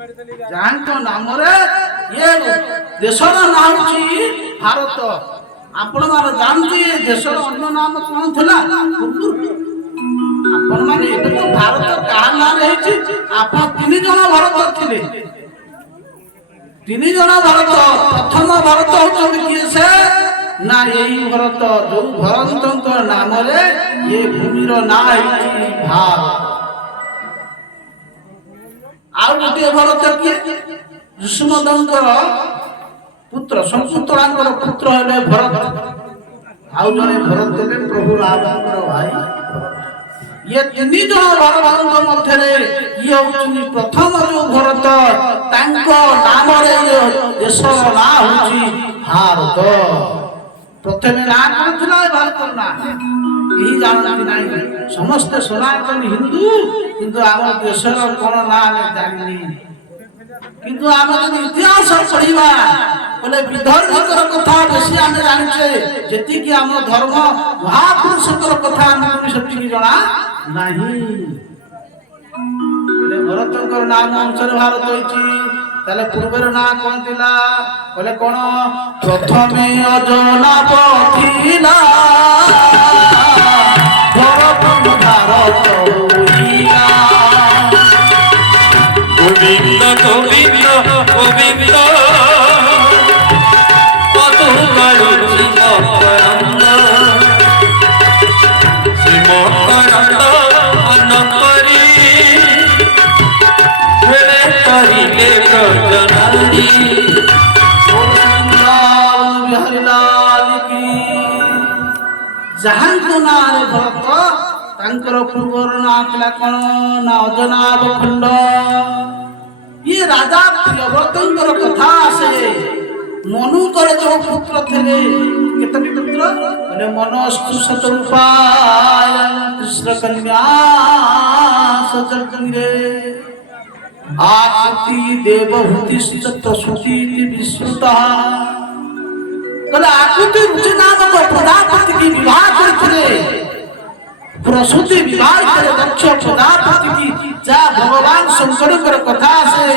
ଯାହାଙ୍କ ନାମରେ ଏ ଦେଶର ନାଁ ହେଉଛି ଭାରତ। ଆପଣମାନେ ଜାଣନ୍ତି ଏ ଦେଶର ଅନ୍ୟ ନାମ କଣ ଥିଲା? ଆପଣମାନେ ଏବେ ତ ଭାରତ କାହା ନାଁରେ ହେଇଛି? ଆପଣ 3 ଜଣ ଭାରତ ଥିଲେ, 3 ଜଣ ଭାରତ। ପ୍ରଥମ ଭାରତ ହଉଛନ୍ତି କିଏ ସେ? ନା ଏଇ ଭରତ, ଯୋଉ ଭରତଙ୍କ ନାମରେ ଏ ଭୂମିର ନାଁ ହେଇଛି ଭାରତ। ଆଉ ଗୋଟିଏ ଭରତ କିଏ? ଯଶୋମଦଙ୍କର ପୁତ୍ର, ଶଙ୍କୁନ୍ତଳାଙ୍କର ପୁତ୍ର ହେଲେ ଭରତ। ଆଉ ଜଣେ ଭରତ ହେଲେ ପ୍ରଭୁ ରାମଙ୍କର ଭାଇ। ये 3 ଜଣ ଭରତଙ୍କ ମଧ୍ୟରେ ଇଏ ହଉଛନ୍ତି ପ୍ରଥମ ଯୋଉ ଭରତ, ତାଙ୍କ ନାମରେ ଦେଶର ନାଁ ହେଉଛି ଭାରତ। ପ୍ରଥମେ ନାଁ କଣ ଥିଲା ଭାରତର ନାଁ? କେହି ଜାଣନ୍ତି ନାହିଁ। ସମସ୍ତେ ସନାତନ ହିନ୍ଦୁ, କିନ୍ତୁ ଆମ ଦେଶର କଣ ନାଁ ଆମେ ଜାଣିନି। କିନ୍ତୁ ଆମେ ଯଦି ଇତିହାସ ପଢିବା ବୋଲେ ବିଦର୍ଭଙ୍କର କଥା ବେଶୀ ଆମେ ଜାଣିଛେ, ଯେତିକି ଆମ ଧର୍ମ ମହାପୁରୁଷଙ୍କର କଥା ଆମକୁ ସେତିକି ଜଣା ନାହିଁ। ଭରତଙ୍କର ନାମ ଅନୁସାରେ ଭାରତ ହେଇଛି। ତାହେଲେ ପୂର୍ବର ନାଁ କଣ ଥିଲା? ବୋଲେ କଣ? ପ୍ରଥମେ ଅଜନାବ ଥିଲା ଭରତ ଭାରତ ହୋଇଲା। গোবিন্দ গোবিন্দ গোবিন্দ কত কালুচি মকরন্দ শ্রী মকরন্দ অনকরি ফেরে করিলে ব্রজনারী। ଯାହାଙ୍କ ନାଁରେ ଭରତ, ତାଙ୍କର ପୂର୍ବର ନାଁ ଥିଲା କଣ? ନା ଅଜନାବ ଖଣ୍ଡ। ଇଏ ରାଜା ପ୍ରିୟବ୍ରତଙ୍କର କଥା ଆସେ। ମନୁଙ୍କର ଯୋଉ ପୁତ୍ର ଥିଲେ, କେତୋଟି ପୁତ୍ର? ମାନେ ମନସ୍ତୁ ଶତରୂପାୟ କୃଷ୍ଣ କନ୍ୟା ସଚର୍ଜନିରେ ଆକୃତି ଦେବଭୂତି ସୁତି ବିଶ୍ରୁତା। କହିଲେ ଆକୃତି ରୁଚି ନାମକ ପ୍ରଜାପତି की विवाह करते प्रसूति विवाह करे दक्ष प्रजापति की जा भगवान शंकर कथा आसे,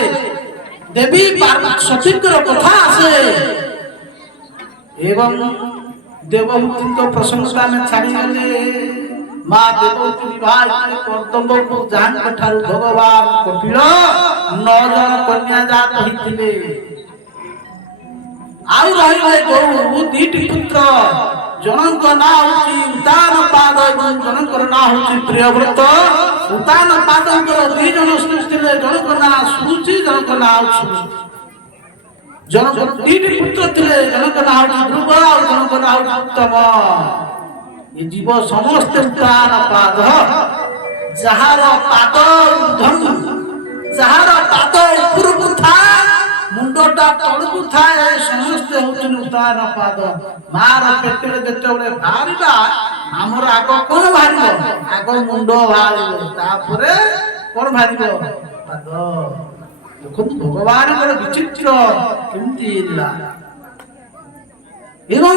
देवी पार्वती कथा आसे। एवं देवहूति को प्रशंसा में छाड़ी गले। माँ देवहूति विवाह करे कर्तव्य को जान ठारू भगवान कपिल 9 जन कन्या जात होइथिले। आउ रहिले गौ 2टी पुत्र, जनक नाम होची उतान पाद एवं जनकर नाम होची प्रियव्रत। उतान पादଙ୍କର 2 ଜଣ ସ୍ତ୍ରୀ ଥିଲେ, जनक नाम सुरुचि, जनक नाम सुरुचि। जनक 2ଟି ପୁତ୍ର ଥିଲେ, जनक नाम होची ध्रुव और जनक नाम होची उत्तम। ये जीव समस्त उतान पाद, ଯାହାର ପାଦ ଧନୁ, ଯାହାର ପାଦ ଉପରକୁ ଥାଏ ମୁଣ୍ଡଟା ତଳକୁ ଥାଏ, ସମସ୍ତେ ହଉଛନ୍ତି ଉତାନ ପାଦ। ମାର ପେଟରେ ଯେତେବେଳେ ବାହାରିବା, ଆମର ଆଗ କଣ ବାହାରିବ? ଆଗ ମୁଣ୍ଡ ବାହାରିବ, ତାପରେ କଣ ବାହାରିବ? ପାଦ। ଦେଖନ୍ତୁ ଭଗବାନଙ୍କର ବିଚିତ୍ର କେମିତି ହେଲା। ଏବଂ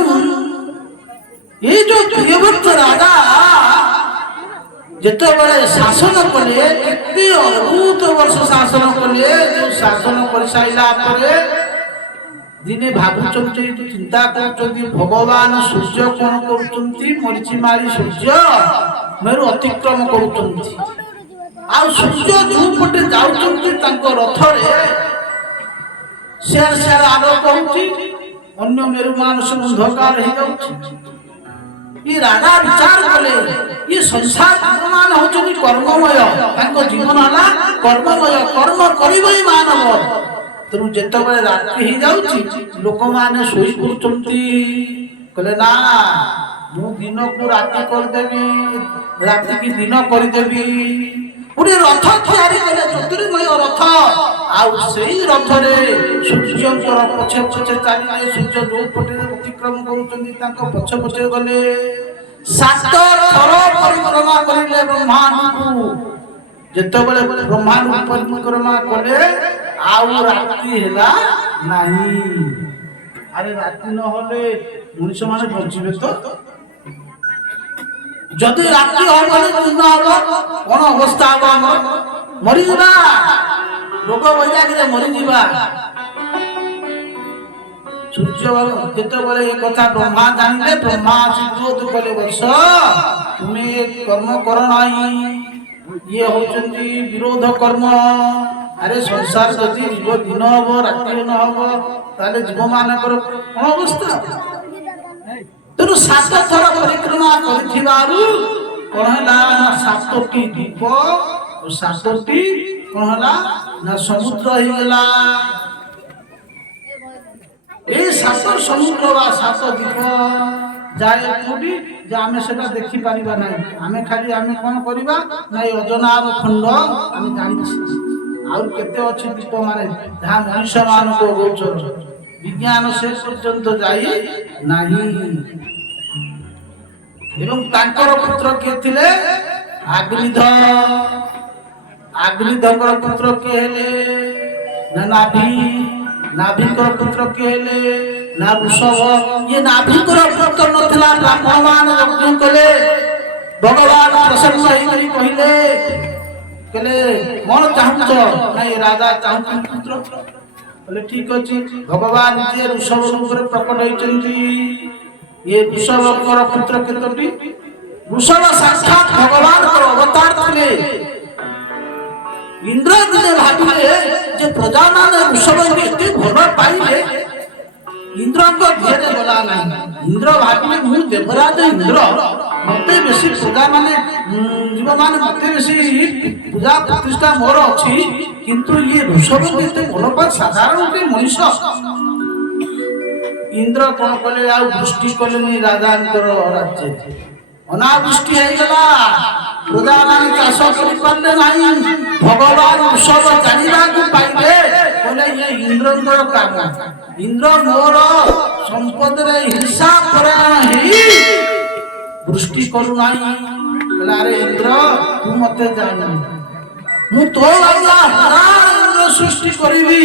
এই ଯୋଉ ପ୍ରିୟବ୍ରତ ରାଜା ଯେତେବେଳେ ଶାସନ କଲେ, କେତେ ଅଦ୍ଭୁତ ବର୍ଷ ଶାସନ କଲେ। ଯୋଉ ଶାସନ କରିସାରିଲା ପରେ ଦିନେ ଭାବୁଛନ୍ତି, ଚିନ୍ତା କରୁଛନ୍ତି, ଭଗବାନ ସୂର୍ଯ୍ୟ କଣ କରୁଛନ୍ତି? ମରିଚି ମାରି ସୂର୍ଯ୍ୟ ମେରୁ ଅତିକ୍ରମ କରୁଛନ୍ତି। ଆଉ ସୂର୍ଯ୍ୟ ଯୋଉ ପଟେ ଯାଉଛନ୍ତି ତାଙ୍କ ରଥରେ ସିଆଡେ ସିଆଡେ ଆଲୋକ ହଉଛି, ଅନ୍ୟ ମେରୁମାନ ସବୁ ଅନ୍ଧକାର ହେଇଯାଉଛି। ये राजा विचार कले, ये संसार भगवान होचनी कर्ममय, तांको जीवन हला कर्ममय, कर्म करिबई मानव। तेणु जेतेबेले रात्रि ही जाउची, लोक माने सोई पड़ुचंती। कले ना, मु दिन को रात्रि कर देबी, रात्रि की दिन कर देबी। पुरे रथ तैयारी कले, ज्योतिर्मय रथ। आउ सेई रथरे सूर्यंकर पछे पछे चालिले, सूर्य जो पटे अतिक्रम करूचंती तांको पछे पछे गले। 7 थर परिक्रमा करिले ब्रह्मांडକୁ। जेतेबेले ब्रह्मांड परिक्रमा कले, आउ रात्रि हेला नाही। अरे रात्रि न होले मनुष्य माने बंचिबे तो? जदि रात्रि होबले दिन होबो, कोन अवस्था होबो? हमर मरि जबा। ରୋଗ ବୈରାଗରେ ମରିଯିବା। ସୂର୍ଯ୍ୟ ଯେତେବେଳେ ଏ କଥା ବ୍ରହ୍ମା ଜାଣିଲେ, ବ୍ରହ୍ମା ବିରୋଧ କଲେ, ବତ୍ସ ତୁମେ କର୍ମ କର ନାହିଁ, ଇଏ ହଉଛନ୍ତି ବିରୋଧ କର୍ମ। ଆରେ ସଂସାର ଯଦି ଜୀବ ଦିନ ହବ ରାତି ନ ହବ ତାହେଲେ ଜୀବ ମାନଙ୍କର କଣ ଅବସ୍ଥା? ତେଣୁ 7 ଥର ପରିକ୍ରମା କରିଥିବାରୁ କଣ ହେଲା ନା 7ଟି ଦ୍ୱୀପ ଓ 7ଟି କଣ ହେଲା ନା ସମୁଦ୍ର ହେଇଗଲା। এই 7 সমুদ্র বা 7 দ্বীপ যায় কোটি যে আমি সেটা দেখি পারিবা নাই। আমি খালি আমি কোন করিবা না এই অজনাব খণ্ড আমি জানিছি। আর কেতে আছে দ্বীপ মানে যাহা মনুষ্য ମାନଙ୍କ গোচর বিজ্ঞান শেষ পর্যন্ত যাই ନାହିଁ। এবং ତାଙ୍କର ପୁତ୍ର କିଏ ଥିଲେ? ଆଗ୍ନିଧ। ଆଗ୍ନିଧଙ୍କର ପୁତ୍ର କିଏ ହେଲେ ନା ନାଭି। ନାଭିଙ୍କର ପୁତ୍ର କିଏ ହେଲେ ନା ବୃଷଭ। ଇଏ ନାଭିଙ୍କର ପୁତ୍ର ନଥିଲା। ବ୍ରାହ୍ମଣ ମାନେ ଯଜ୍ଞ କଲେ, ଭଗବାନ ପ୍ରସନ୍ନ ହେଇକରି କହିଲେ କଣ ଚାହୁଁଛ? ନାଇଁ ରାଜା ଚାହୁଁଛନ୍ତି ପୁତ୍ର। କହିଲେ ଠିକ ଅଛି। ଭଗବାନ ଯିଏ ଋଷଭ ରୂପରେ ପ୍ରକଟ ହେଇଛନ୍ତି, ଇଏ ଋଷଭଙ୍କର ପୁତ୍ର କେତୋଟି? ଋଷଭ ସାକ୍ଷାତ ଭଗବାନଙ୍କର ଅବତାର ଥିଲେ। ଇନ୍ଦ୍ର ଦିନେ ଭାବିଲେ ଯେ ପ୍ରଜାମାନେ ଋଷଭଙ୍କୁ ଏତେ ଭଲ ପାଇଲେ, ଇନ୍ଦ୍ରଙ୍କ ଦେହରେ ଗଲା ନାହିଁ। ଇନ୍ଦ୍ର ଭାବିଲେ ମୁଁ ଦେବରାଜ ଇନ୍ଦ୍ର, ମତେ ବେଶୀ ପ୍ରଜାମାନେ ଜୀବମାନେ ମତେ ବେଶୀ ପୂଜା ପ୍ରତିଷ୍ଠା ମୋର ଅଛି, କିନ୍ତୁ ଇଏ ଋଷଭଙ୍କୁ ଏତେ ଭଲ ପାଏ ସାଧାରଣ ଗୋଟେ ମଣିଷ। ଇନ୍ଦ୍ର କଣ କଲେ? ଆଉ ବୃଷ୍ଟି କଲେନି ରାଜାଙ୍କର ରାଜ୍ୟରେ। ଅନାବୃଷ୍ଟି ହେଇଗଲା। ପ୍ରଜାମାନେ ଚାଷ କରିପାରିଲେ ନାହିଁ। ଭଗବାନ ଋଷଭ ଜାଣିବାକୁ ପାଇଲେ, କହିଲେ ଇଏ ଇନ୍ଦ୍ରଙ୍କର କାମ। ଇନ୍ଦ୍ର ମୋର ସମ୍ପଦରେ ହିଂସା ପରାୟଣ ହେଇ ବୃଷ୍ଟି କରୁନାହିଁ। କହିଲେ ଆରେ ଇନ୍ଦ୍ର ତୁ ମତେ ଜାଣିନି, ମୁଁ ତୋ ଆଜ୍ଞା ଇନ୍ଦ୍ର ସୃଷ୍ଟି କରିବି।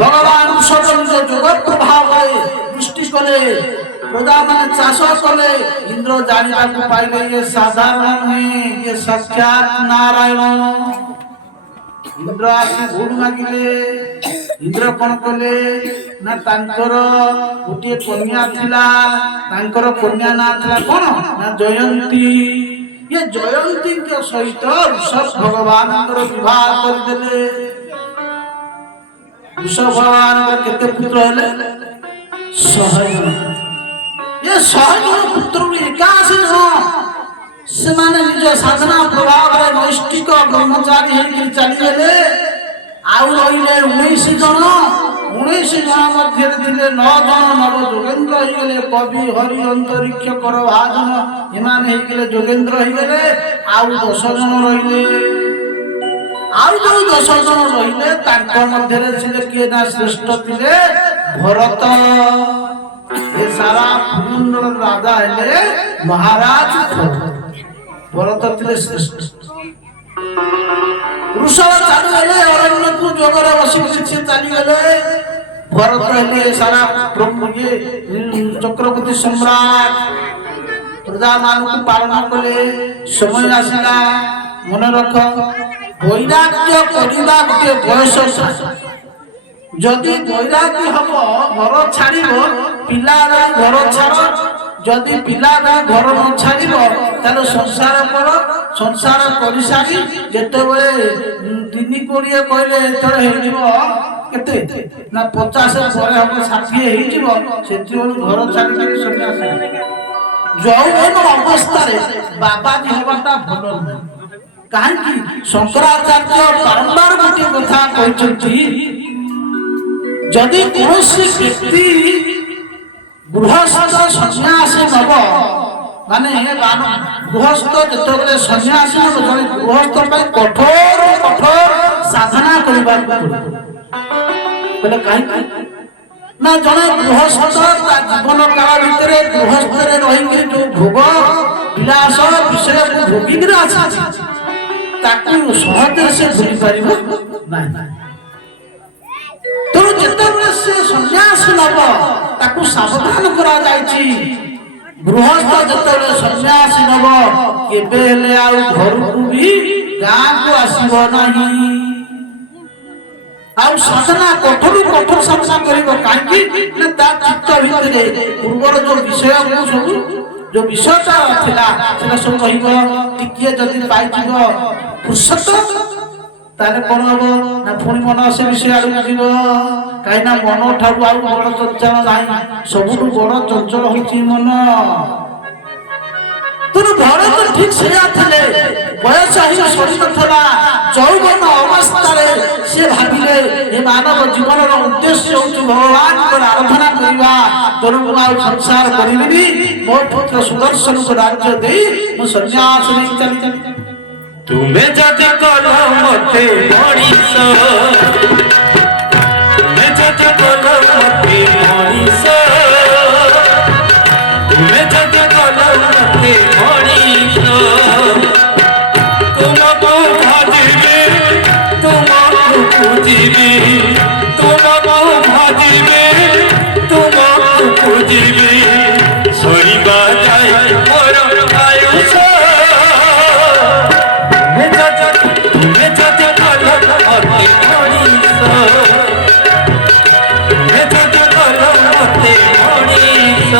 ଭଗବାନ ଋଷଭ ନିଜ ଯୋଗ ପ୍ରଭାବରେ ସୃଷ୍ଟି କଲେ, ପ୍ରଜାମାନେ ଚାଷ କଲେ। ଇନ୍ଦ୍ର ଜାଣିବାକୁ ପାଇଲେ ଇଏ ସାଧାରଣ ନୁହେଁ, ଇଏ ସାକ୍ଷାତ ନାରାୟଣ। ଇନ୍ଦ୍ର ଆସି ଭୋଟ ମାଗିଲେ। ଇନ୍ଦ୍ର କଣ କଲେ ନା ତାଙ୍କର ଗୋଟିଏ କନ୍ୟା ଥିଲା, ତାଙ୍କର କନ୍ୟା ନାଁ ଥିଲା କଣ ନା ଜୟନ୍ତୀ। ଇଏ ଜୟନ୍ତୀଙ୍କ ସହିତ ଋଷଭ ଭଗବାନଙ୍କର ବିବାହ କରିଦେଲେ। ଋଷଭ ଭଗବାନଙ୍କର କେତେ ପୁତ୍ର ହେଲେ? 100 ଜଣ। ଏ 100 ଜଣ ପୁତ୍ରରୁ 81 ଜଣ ସେମାନେ ନିଜ ସାଧନା ପ୍ରଭାବରେ ନୈଷ୍ଠିକ ବ୍ରହ୍ମଚାରୀ ହେଇକି ଚାଲିଗଲେ। ଆଉ ରହିଲେ 19 ଜଣ। 19 ଜଣ ମଧ୍ୟରେ ଥିଲେ 9 ଜଣ ନବ ଯୋଗେନ୍ଦ୍ର ହେଇଗଲେ। କବି, ହରି, ଅନ୍ତରିକ୍ଷ, କର, ଭାଜନ ଏମାନେ ହେଇଗଲେ ଯୋଗେନ୍ଦ୍ର ହେଇଗଲେ। ଆଉ 10 ଜଣ ରହିଲେ। ଆଉ ଯୋଉ 10 ଜଣ ରହିଲେ ତାଙ୍କ ମଧ୍ୟରେ ଥିଲେ କିଏ ନା ଶ୍ରେଷ୍ଠ ଥିଲେ ଭରତ। ଏ ସାରା ଭୂମଣ୍ଡଳ ରାଜା ହେଲେ ମହାରାଜ ଭରତ ଥିଲେ ଶ୍ରେଷ୍ଠ। ଋଷଭ ଚାଲିଗଲେ ଅରଣ୍ୟକୁ ଯୋଗରେ ବସି ବସି ଚାଲିଗଲେ। ଭରତ ହେଲେ ସାରା ଚକ୍ରବର୍ତ୍ତୀ ସମ୍ରାଟ। ପ୍ରଜାମାନଙ୍କୁ ପାଳନ କଲେ। ସମୟ ଆସିଲା, ମନେ ରଖ ବୈରାଗ୍ୟ କରିବା ଗୋଟେ ବୟସ। ଯଦି ବୈରାଗ୍ୟ ହବ ଘର ଛାଡ଼ିବ, ପିଲାର ଘର ଛାଡ଼। ଯଦି ପିଲାର ଘର ନ ଛାଡ଼ିବ ତାହେଲେ ସଂସାର କର। ସଂସାର କରିସାରି ଯେତେବେଳେ 3-20 କହିଲେ ଯେତେବେଳେ ହେଇଯିବ କେତେ ନା 50 ପରେ ହବ 60 ହେଇଯିବ, ସେତେବେଳେ ଘର ଛାଡ଼ିକରି ସନ୍ନ୍ୟାସ। ଯୌବନ ଅବସ୍ଥାରେ ବାବାଜୀ ହେବାଟା ଭଲ ନୁହେଁ। କାହିଁକି? ଶଙ୍କରାଚାର୍ଯ୍ୟ ବାରମ୍ବାର ଗୋଟିଏ କଥା କହିଛନ୍ତି, ଯଦି କୌଣସି ବ୍ୟକ୍ତି ଗୃହସ୍ଥ ସନ୍ନ୍ୟାସୀ ନବ, ମାନେ ଗୃହସ୍ଥ ଯେତେବେଳେ ସନ୍ନ୍ୟାସୀ ନବ, ଜଣେ ଗୃହସ୍ଥ ପାଇଁ କଠୋର ସାଧନା କରିବାକୁ ପଡ଼ିବ। କହିଲେ କାହିଁକି? ନା ଜଣେ ଗୃହସ୍ଥ ତା ଜୀବନ କାଳ ଭିତରେ ଗୃହସ୍ଥରେ ରହିକି ଯୋଉ ଭୋଗ ବିଳାସ ବିଷୟକୁ ଭୋଗିକିରି ଆସିଛି, ତାକୁ ସହଜରେ ସେ ଭୁଲି ପାରିବ ନାହିଁ। ତେଣୁ ଯେତେବେଳେ ସେ ସନ୍ନ୍ୟାସ ନବ ତାକୁ ସାବଧାନ କରାଯାଇଛି। ଗୃହସ୍ଥ ଯେତେବେଳେ ସନ୍ନ୍ୟାସ ନବ କେବେ ହେଲେ ଆଉ ଘରକୁ ବି ଗାଁକୁ ଆସିବ ନାହିଁ। ଆଉ ସାଧନା କଠୋରୁ କଠୋର ସାଧନା କରିବ, କାହିଁକି ନା ତା ଚିତ୍ତ ଭିତରେ ପୂର୍ବର ଯୋଉ ବିଷୟ ସବୁ ଯୋଉ ବିଷୟଟା ଥିଲା ସେଟା ସବୁ ରହିବ। ଟିକିଏ ଯଦି ପାଇଯିବ ଫୁର୍ସତ ତାହେଲେ କଣ ହବ ନା ପୁଣି ମନ ସେ ବିଷୟ ଆଡକୁ ଯିବ। କାହିଁକି ନା ମନ ଠାରୁ ଆଉ ବଡ ଚଞ୍ଚଳ ନାହିଁ, ସବୁଠୁ ବଡ ଚଞ୍ଚଳ ହଉଛି ମନ। ତେଣୁ ଭରତ ଠିକ ସେଇଆ ଥିଲେ, ବୟସ ହିଁ ସରିନଥିଲା, ଯୌବନ ଅବସ୍ଥାରେ ସେ ଭାବିଲେ ଏ ମାନବ ଜୀବନର ଉଦ୍ଦେଶ୍ୟ ହଉଛି ଭଗବାନଙ୍କର ଆରାଧନା କରିବା। ତେଣୁ ମୁଁ ଆଉ ସଂସାର କରିବିନି, ମୋ ପୁତ୍ର ସୁଦର୍ଶନକୁ ରାଜ୍ୟ ଦେଇ ମୁଁ ସନ୍ନ୍ୟାସ ନେଇ ଚାଲିଲି। ତୁମେ ଯଦି କଲ ମତେ ମଣିଷ, ତୁମେ ଯଦି କଲ ମତେ ମଣିଷ, ତୁମେ ଯଦି କଲ ମତେ ମଣିଷ, ତୁମକୁ ଭାଜିବି, ତୁମକୁ ଖୋଜିବି, ତୁମକୁ ଭାଜିବି, ତୁମକୁ ଖୋଜିବି, ସରିବା ଯାଏ ମୋର ଆୟୁଷ। ତୁମେ ଯଦି କଲ ମତେ ମଣିଷ, ତୁମେ ଯଦି କଲ ମତେ ମଣିଷ।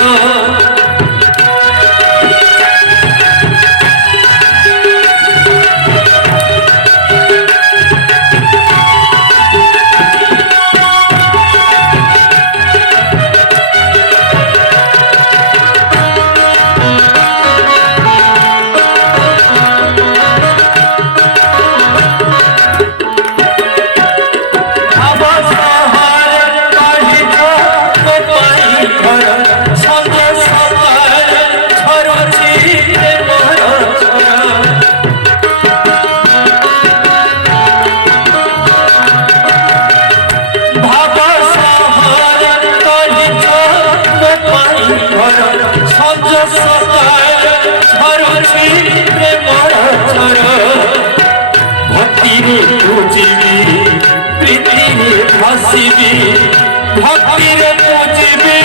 ভক্তিরে পুজিবি,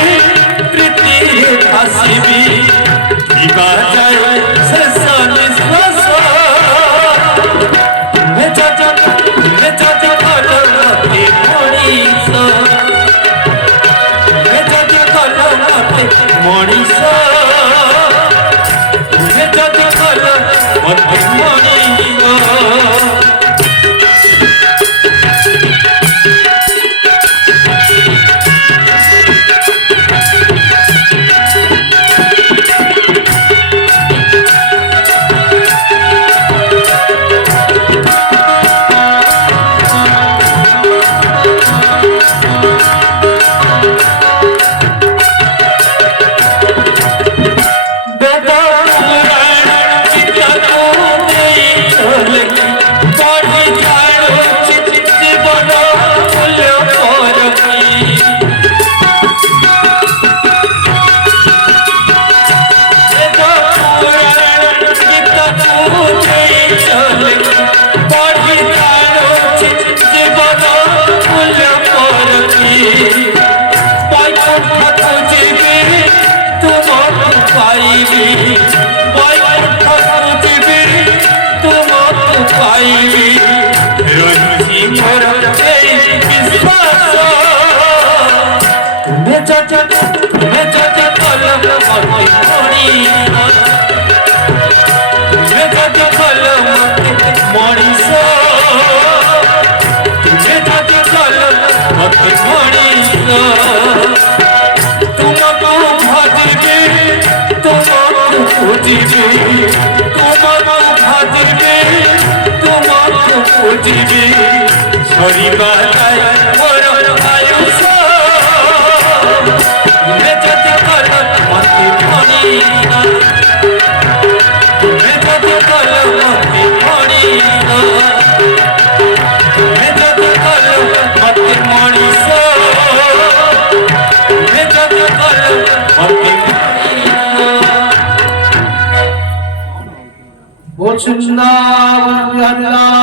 প্রীতিরে ভাসিবি, দিবা যায় শেষ নিঃশ্বাস। তুমে যদি কল মতে মଣିষ, তুমে যদি কল মতে মଣିষ, তুমে যদি কল মতে মଣିষ। সরিবা যায় মোর আয়ুষ। তুমে যদি কল মতে মনিষ, তুমে যদি কল মতে মনিষ, তুমে যদি কল মতে মনিষ, তুমে যদি কল মতে बोल वृंदावन बिहारी लाल